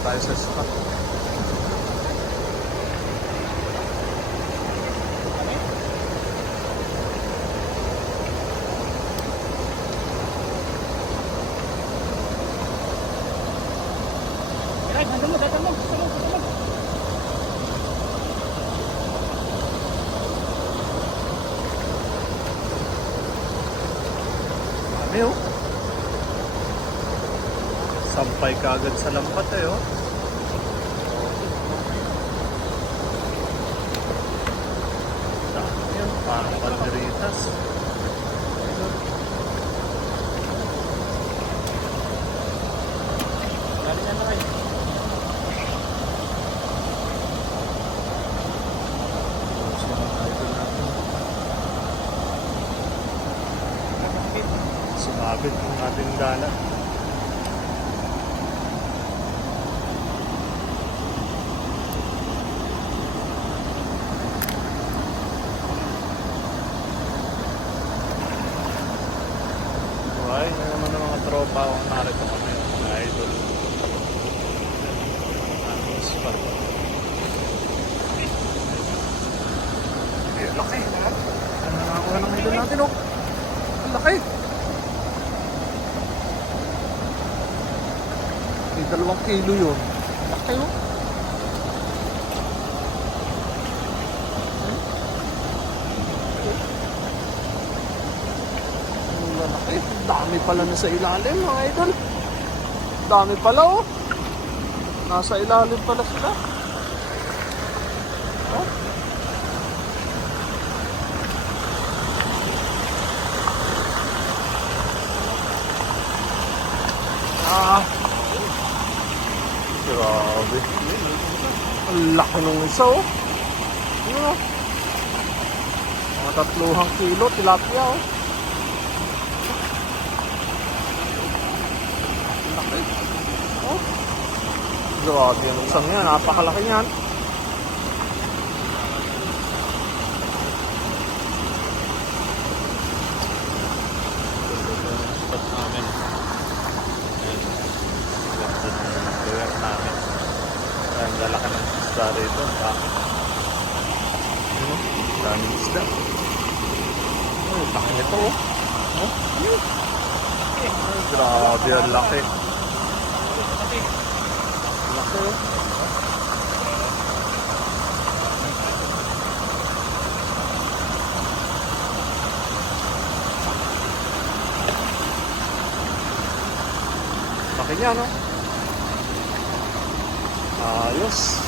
na tayo sa spot. Dami oh. Sampay ka agad sa lambat eh oh. Dami yun, parang banderitas. Galing yan na kayo. Sumabit ang ating dala. Buhay na naman ng mga tropa kung narito kami mga idol. Ang spot. Laki! Ano nakakuha ng idol natin oh? Ang laki! May 2 kilo yun. Laki oh. Laki. Dami pala na sa ilalim mga idol. Dami pala oh. Nasa ilalim pala sila. Oh. Grabe. Ang laki nung isa oh. Ano? Mga 3 kilo tilapia oh. Laki. Oh. Grabe yung isang yan. Napakalaki yan. Spot namin. Lugar namin. Ang lalaki ng isda rito. Daming isda. Oh, laki nito oh. Grabe ang laki. Laki oh. Laki niya no? Ayos.